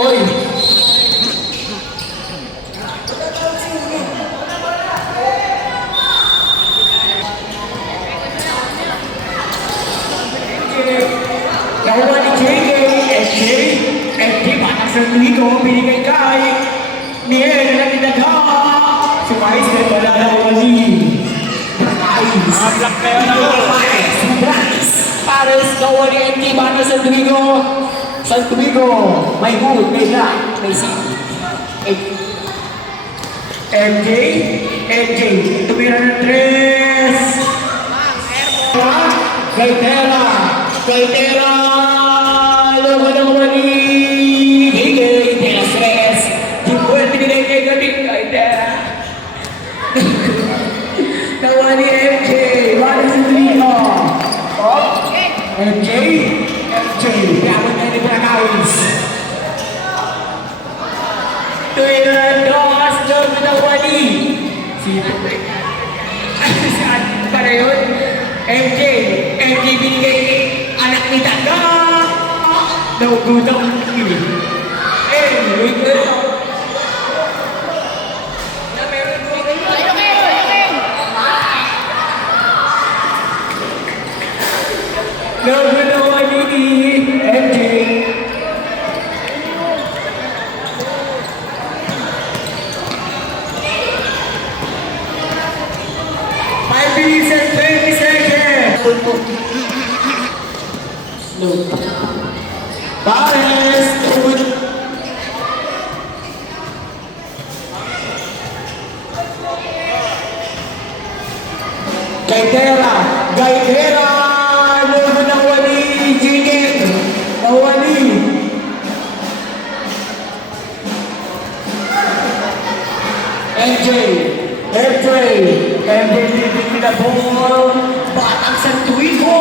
Oi! Nakuha ni JK, FJ patak sa Rico, binigay kay Miel na tinagha. Sumayos na wala na wali. Black na yun ako. Pares, nakuha ni FJ patak sa Rico. San Domingo, may good, may black, may city. MJ, tumira ng tres. Gaitera, alam mo na kumani. Higay, telas tres. Jimboy, tinigay kay Gabi, Gaitera. Nawa ni MJ, wala si Domingo. MJ, yabon na ni Bracawis. Tuwiran dos, loob na wali. Sino ba? Saan para yun? MJ binigay anak ni Tata. Naugutang kili. Wait na. Loob na wali ni MJ. Pares, Gaitera, loob ng wali, Jigen, nawali. MJ, leaving the ball, batang sa Tuigo.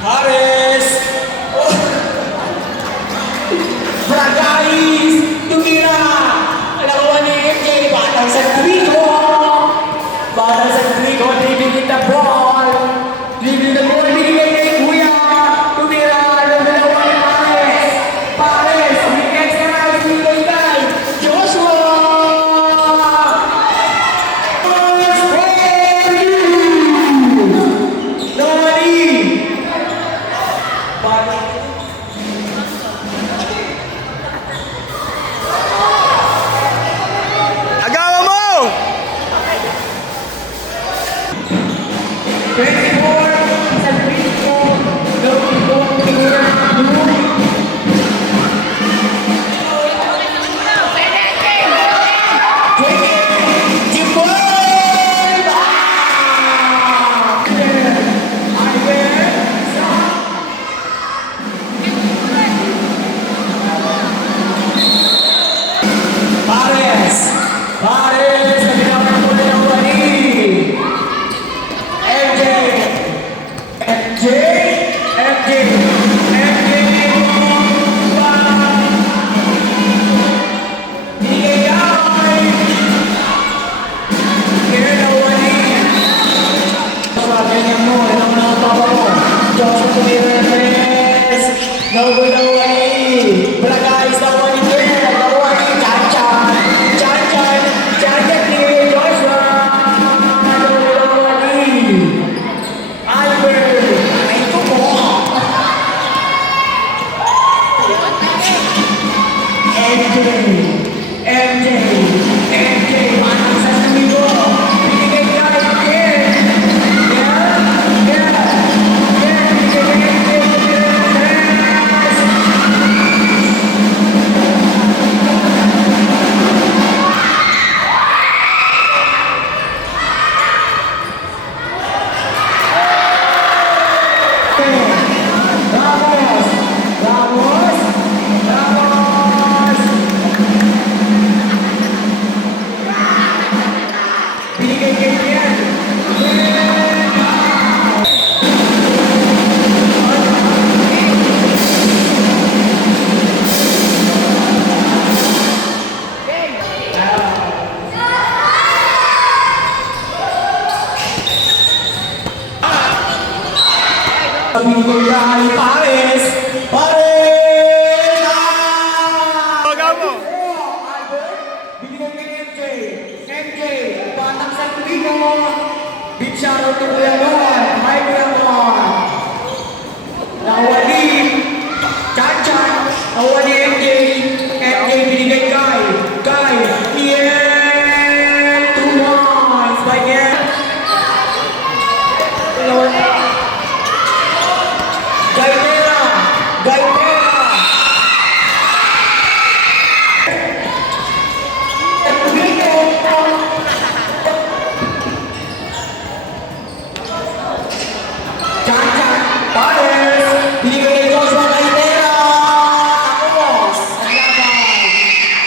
Pares, Bragais, tumira. Nakuha ni MJ, batang sa Tuigo, leaving the ball, binigay kay Kuya, tumira, nakuha ni Pares, weekends ka na, binigay kay Joshua. Agawa mo! 24, San Francisco, Pares, nagkakaroon mo na ng wali. MJ, MJ, MJ,